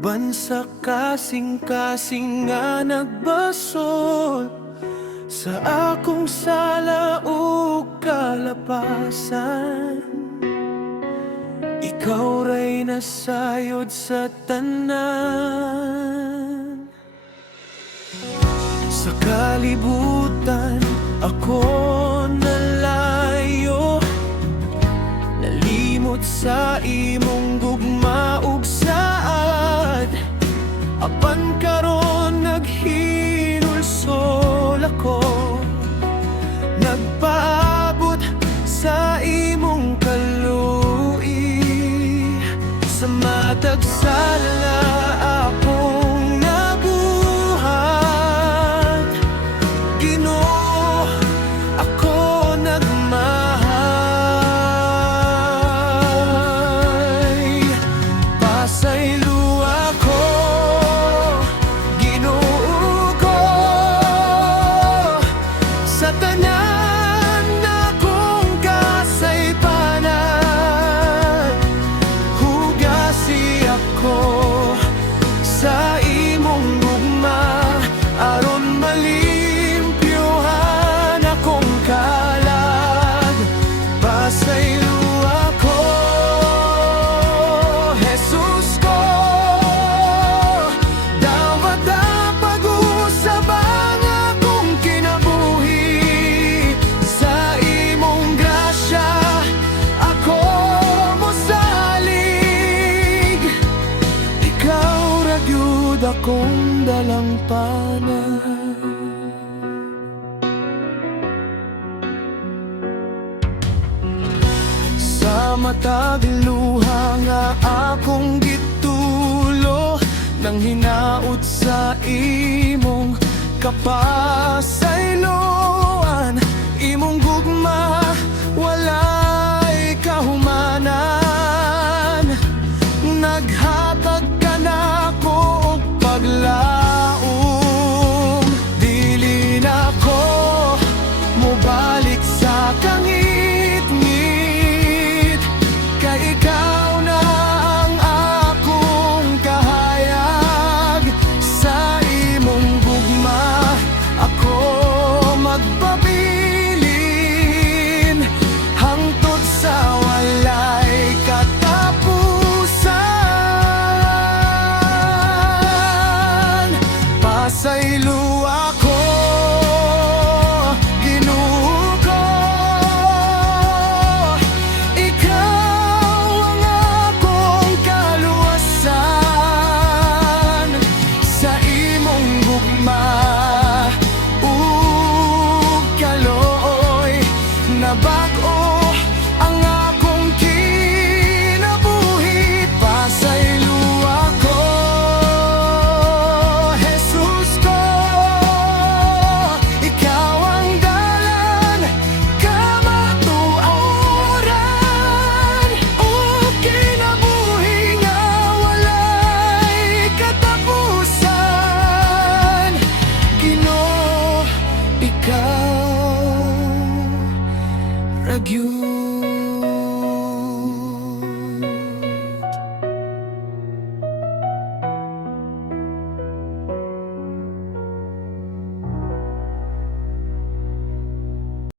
Uban sa kasing-kasing nga nagbasol sa akong sala ug kalapasan. Ikaw ray nasayod sa tanan. Sa kalibutan ako nalayo, nalimot sa imong gugma ug saad. Apan karon naghinulsol ako, nagpaabot sa imong kaluoy. Sa matag sala akong nabuhat, Ginoo, ako nagmahay. Pasaylo ako, Ginoo ko, sa tanan akong kasaypanan. Hugasi ako sa imong gugma, aron malimpyuhan akong kalag. Pasaylo ako, Jesus ko, dawat pag-usab ang akong kinabuhi. Sa imong grasya ako mosalig, ikaw ra gyud akong dalampanan. Sa matag luha nga akong gitulo, nang hinaot sa imong kapasayloan. Imong gugma walay kahumanan, naghatag ka nako og paglaom.